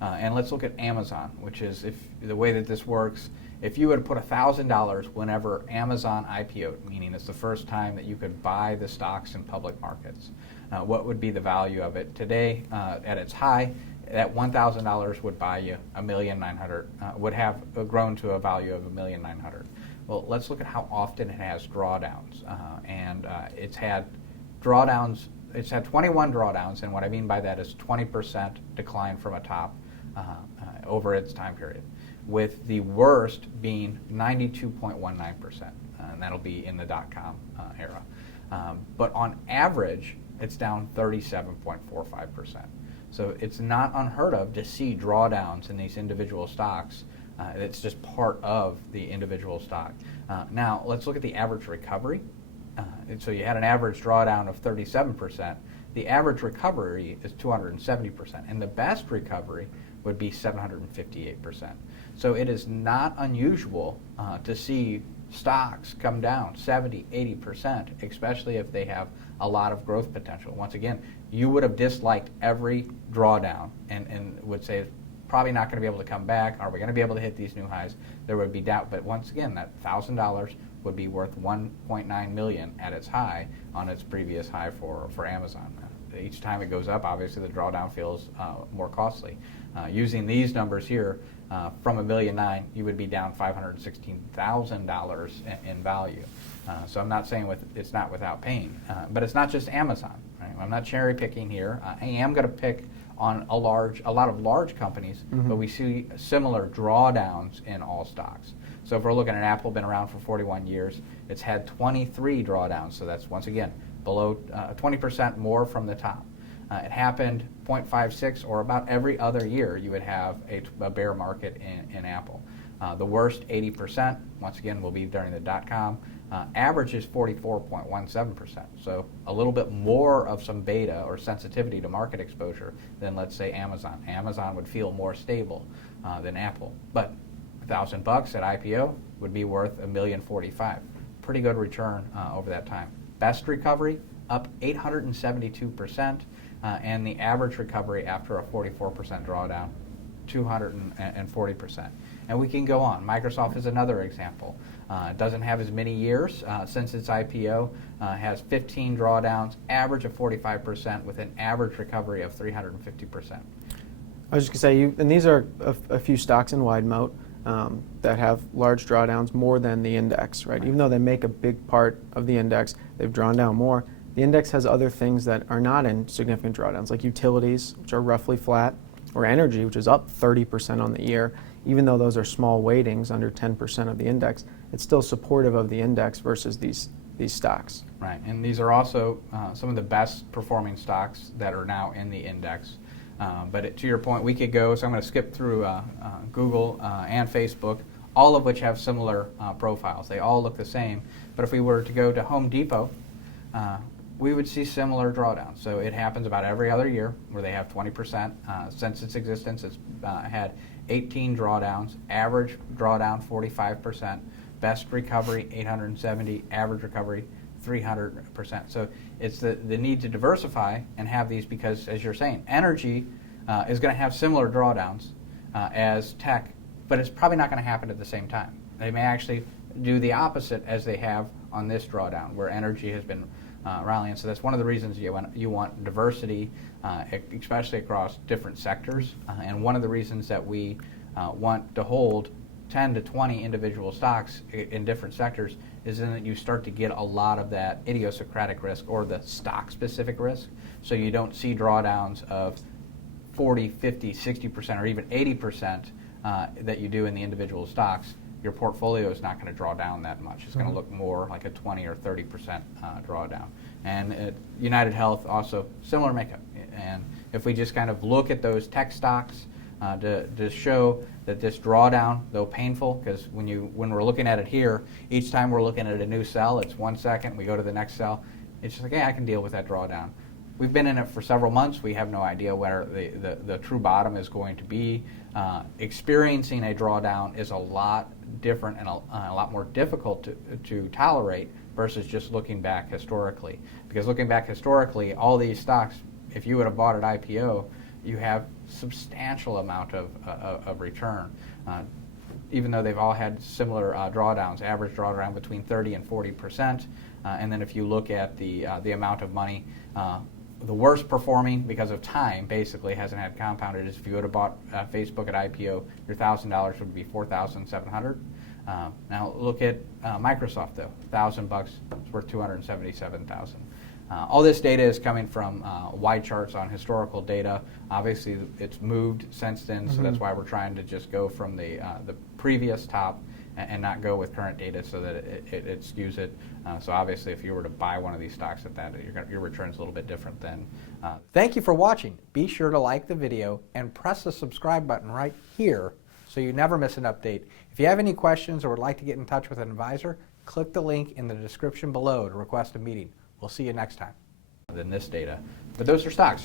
And let's look at Amazon, which is if the way that this works. If you would put $1,000 whenever Amazon IPO'd, meaning it's the first time that you could buy the stocks in public markets, what would be the value of it? Today, at its high, that $1,000 would buy you $1,900,000, would have grown to a value of $1,900,000. Well, let's look at how often it has drawdowns. It's had drawdowns, it's had 21 drawdowns, and what I mean by that is 20% decline from a top over its time period, with the worst being 92.19%, and that'll be in the dot-com era. But on average, it's down 37.45%. So it's not unheard of to see drawdowns in these individual stocks. It's just part of the individual stock. Now, let's look at the average recovery. So you had an average drawdown of 37%. The average recovery is 270%, and the best recovery would be 758%. So it is not unusual to see stocks come down 70, 80%, especially if they have a lot of growth potential. Once again, you would have disliked every drawdown and would say it's probably not going to be able to come back. Are we going to be able to hit these new highs? There would be doubt. But once again, that $1,000 would be worth $1.9 million at its high on its previous high for Amazon. Each time it goes up, obviously the drawdown feels more costly. Using these numbers here, from $1.9 million, you would be down $516,000 in value. So I'm not saying it's not without pain, but it's not just Amazon. Right? I'm not cherry picking here. I am going to pick on a lot of large companies, but we see similar drawdowns in all stocks. So if we're looking at Apple, been around for 41 years, it's had 23 drawdowns. So that's once again below 20% more from the top. It happened 0.56, or about every other year you would have a bear market in Apple. The worst 80%, once again, will be during the dot-com. Average is 44.17%, so a little bit more of some beta or sensitivity to market exposure than, let's say, Amazon. Amazon would feel more stable than Apple, but $1,000 at IPO would be worth $1,045,000. Pretty good return over that time. Best recovery, up 872%, and the average recovery after a 44% drawdown, 240%. And we can go on. Microsoft is another example. It doesn't have as many years since its IPO, has 15 drawdowns, average of 45%, with an average recovery of 350%. I was just going to say, and these are a few stocks in wide moat that have large drawdowns more than the index, right? Even though they make a big part of the index, they've drawn down more. The index has other things that are not in significant drawdowns, like utilities, which are roughly flat, or energy, which is up 30% on the year. Even though those are small weightings, under 10% of the index, it's still supportive of the index versus these stocks. Right, and these are also some of the best performing stocks that are now in the index. But to your point, we could go, so I'm going to skip through Google and Facebook, all of which have similar profiles. They all look the same. But if we were to go to Home Depot, we would see similar drawdowns. So it happens about every other year where they have 20%. Since its existence, it's had 18 drawdowns, average drawdown 45%, best recovery 870, average recovery 300%. So it's the need to diversify and have these because, as you're saying, energy is going to have similar drawdowns as tech, but it's probably not going to happen at the same time. They may actually do the opposite as they have on this drawdown, where energy has been rallying. So that's one of the reasons you want diversity, especially across different sectors. And one of the reasons that we want to hold 10 to 20 individual stocks in different sectors is then that you start to get a lot of that idiosyncratic risk or the stock-specific risk. So you don't see drawdowns of 40, 50, 60%, or even 80% that you do in the individual stocks. Your portfolio is not going to draw down that much. It's going to look more like a 20 or 30% drawdown. And United Health also similar makeup. And if we just kind of look at those tech stocks to show that this drawdown, though painful, because when we're looking at it here, each time we're looking at a new cell, it's 1 second, we go to the next cell, it's just like, yeah, I can deal with that drawdown. We've been in it for several months. We have no idea where the true bottom is going to be. Experiencing a drawdown is a lot different and a lot more difficult to tolerate versus just looking back historically. Because looking back historically, all these stocks, if you would have bought at IPO, you have substantial amount of return. Even though they've all had similar drawdowns, average drawdown between 30 and 40%. And then if you look at the amount of money, the worst performing because of time basically hasn't had compounded is if you would have bought Facebook at IPO, your $1,000 would be $4,700. Now look at Microsoft though, $1,000 is worth $277,000. All this data is coming from wide charts on historical data. Obviously, it's moved since then, so that's why we're trying to just go from the previous top and not go with current data so that it skews it. So obviously, if you were to buy one of these stocks at that, your return's a little bit different then. Thank you for watching. Be sure to like the video and press the subscribe button right here so you never miss an update. If you have any questions or would like to get in touch with an advisor, click the link in the description below to request a meeting. We'll see you next time. Than this data. But those are stocks.